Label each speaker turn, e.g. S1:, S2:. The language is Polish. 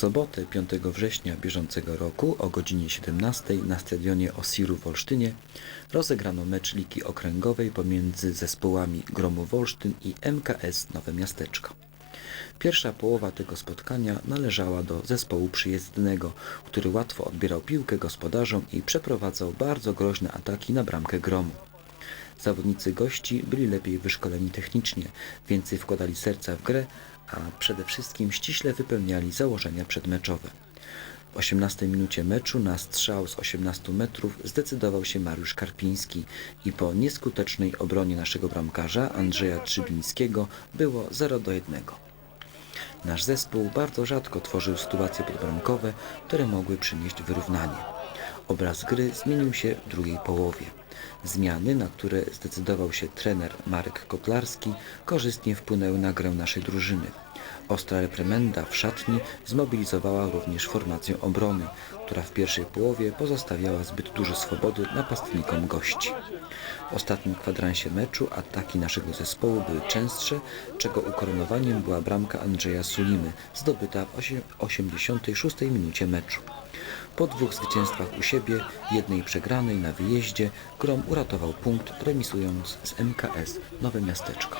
S1: sobotę 5 września bieżącego roku o godzinie 17 na stadionie Osiru w Olsztynie rozegrano mecz Ligi Okręgowej pomiędzy zespołami Gromu Wolsztyn i MKS Nowe Miasteczko. Pierwsza połowa tego spotkania należała do zespołu przyjezdnego, który łatwo odbierał piłkę gospodarzom i przeprowadzał bardzo groźne ataki na bramkę Gromu. Zawodnicy gości byli lepiej wyszkoleni technicznie, więcej wkładali serca w grę, a przede wszystkim ściśle wypełniali założenia przedmeczowe. W 18 minucie meczu na strzał z 18 metrów zdecydował się Mariusz Karpiński i po nieskutecznej obronie naszego bramkarza Andrzeja Trzybińskiego było 0 do 1. Nasz zespół bardzo rzadko tworzył sytuacje podbramkowe, które mogły przynieść wyrównanie. Obraz gry zmienił się w drugiej połowie. Zmiany, na które zdecydował się trener Marek Kotlarski, korzystnie wpłynęły na grę naszej drużyny. Ostra reprymenda w szatni zmobilizowała również formację obrony, która w pierwszej połowie pozostawiała zbyt dużo swobody napastnikom gości. W ostatnim kwadransie meczu ataki naszego zespołu były częstsze, czego ukoronowaniem była bramka Andrzeja Sulimy, zdobyta w osie- 86 minucie meczu. Po dwóch zwycięstwach u siebie, jednej przegranej na wyjeździe, Grom uratował punkt, remisując z MKS Nowe Miasteczko.